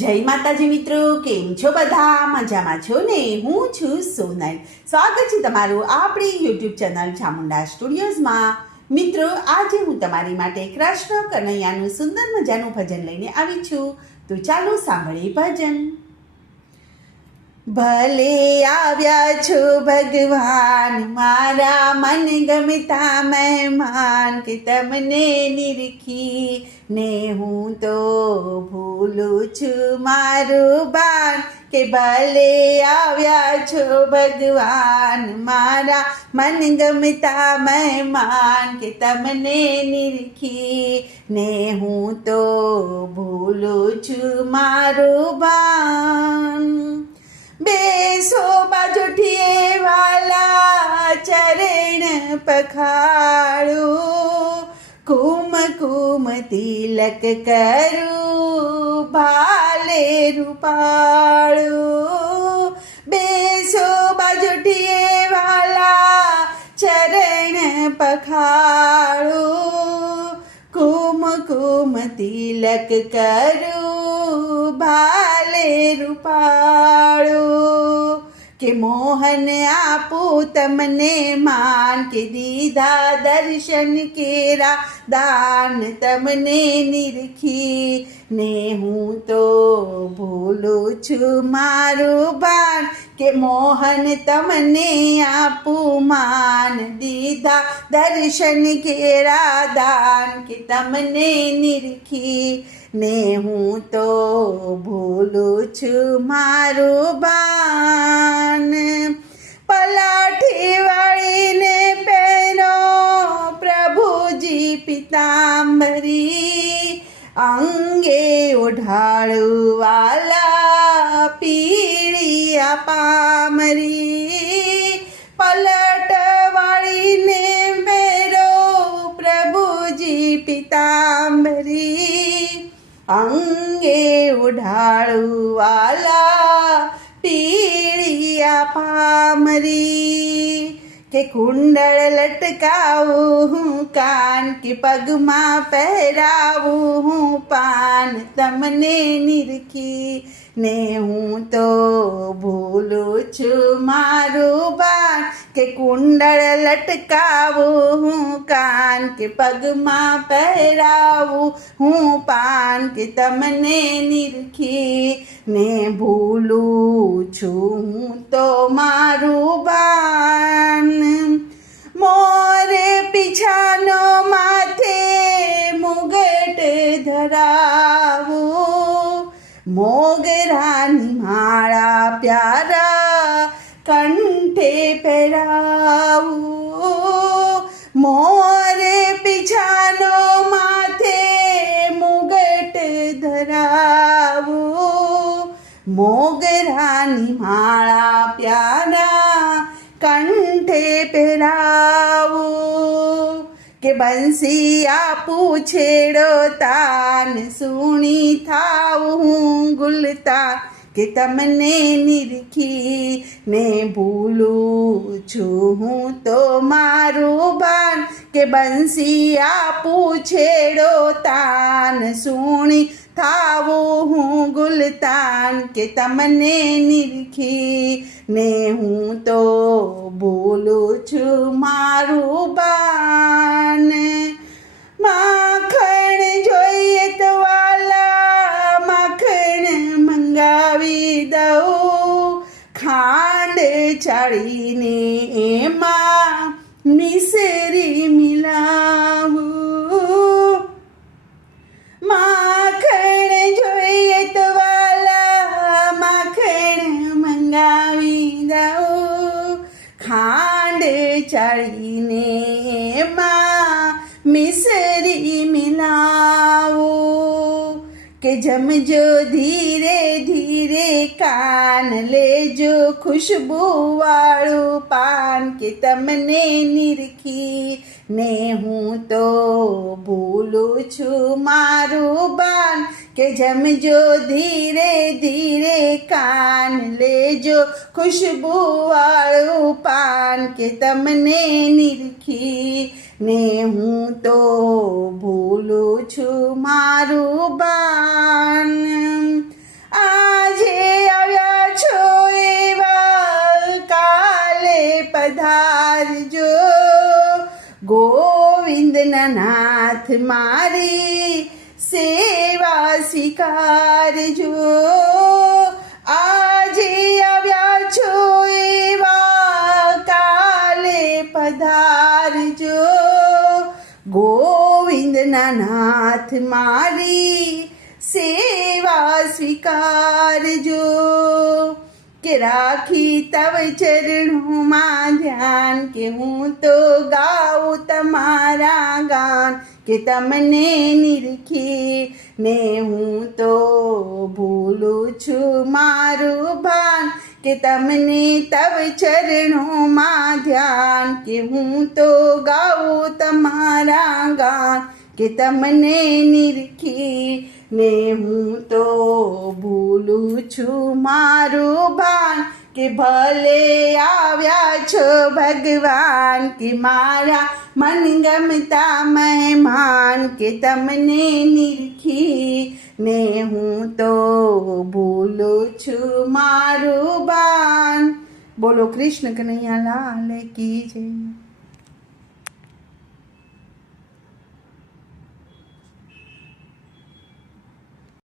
જય માતાજી મિત્રો, કેમ છો બધા? મજામાં છો ને? હું છું સોનલ. સ્વાગત છે તમારું આપણી યુટ્યુબ ચેનલ ચામુંડા સ્ટુડિયોઝમાં. મિત્રો, આજે હું તમારી માટે કૃષ્ણ કનૈયાનું સુંદર મજાનું ભજન લઈને આવી છું. તો ચાલો સાંભળીએ ભજન. ભલે આવ્યા છો ભગવાન, મારા મન ગમતા મહેમાન, કે તમને નિરખી ને હું તો ભૂલું છું મારું બાન. કે ભલે આવ્યા છો ભગવાન, મારા મન ગમતા મહેમાન, કે તમને નિરખી ને હું તો ભૂલું છું મારું બાન. બેસો બાજુઠીએ વાલા, ચરણ પખાડું, કુમ કુમ તિલક કરું, ભાલે રૂપાળું. બેસો બાજુઠીએ વાલા, ચરણ પખાડું, કુમ કુમ તિલક કરું, ભાલે રૂપાળું. કે મોહન આપું તમને માન, કે દીધા દર્શન કેરા દાન, તમને નિરખી ને હું તો ભૂલું છું મારું બાન. કે મોહન તમને આપું માન, દીધા દર્શન કેરા દાન, કે તમને નિરખી ને હું તો ભૂલું છું મારું બાન. પલાઠી વાળીને પહેરો પ્રભુજી પિતાંબરી, અંગે ઓઢાળું વાલા પીળિયા પામરી. પલટ વાળીને પહેરો પ્રભુજી પિતાંબરી, અંગે ઓઢાળું વાલા પીળિયા પામરી. કે કુંડળ લટકાવું હું કાન, કે પગમાં પહેરાવું હું પાન, તમને નિરખી ને હું તો ભૂલું છું મારું બાન. કે કુંડળ લટકાવું હું કાન, કે પગમાં પહેરાવું હું પાન, કે તમને નિરખી ને ભૂલું છું હું તો મારું બાન. મોરે પીછાનો માથે મુગટ ધરાવું, મોગરાની માળા પ્યારા કંઠે પહેરાવું. મોરે પીછાનો માથે મુગટ ધરાવું, મોગરાની માળા પ્યારા કંઠે પહેરાવું. કે બંસી આપું છેડો તાન, સુણી થાવું ગુલતાન, કે તમને નિરખી ને ભૂલું છું હું તો મારું બાન. કે બંસી આપું છેડો તાન, સુણી થાવું હું ગુલતાન, કે તમને નિરખી ને હું તો ભૂલું છું મારું બાન. માખણ જોઈએ તો વાલા, માખણ મંગાવી દઉં, ખાંડ ચાળીને એમાં મિસરી મિલાવું. માખણ જોઈએ તો વાલા, માખણ મંગાવી દઉં, ખાંડ ચાળીને એમાં મિસરી મિલાવું. કે જમજો ધીરે ધીરે કાન, લેજો ખુશ્બુ વાળું પાન, કે તમને નિરખી ને હું તો ભૂલું છું મારું બાન. કે જમજો ધીરે ધીરે કાન, લેજો ખુશ્બુ વાળું પાન, કે તમને નિરખી ને હું તો ભૂલું છું મારું બાન. ગોવિંદના નાથ મારી સેવા સ્વીકારજો. આજે આવ્યા છો એવા કાલે પધારજો. ગોવિંદના નાથ મારી સેવા સ્વીકારજો. કે રાખી તવ ચરણોમાં ધ્યાન, કે હું તો ગાઉં તમારા ગાન. કે તમને નિરખી ને હું તો ભૂલું છું મારું ભાન. કે તમને તવ ચરણોમાં ધ્યાન, કે હું તો ગાઉં તમારા ગાન. કે તમને નિરખી ને હું તો ભૂલું છું મારું ભાન. કે ભલે આવ્યા છો ભગવાન, કે મારા મનગમતા મહેમાન. કે તમને નિરખી ને હું તો ભૂલું છું મારું ભાન. બોલો કૃષ્ણ કનૈયા લાલ કી જય.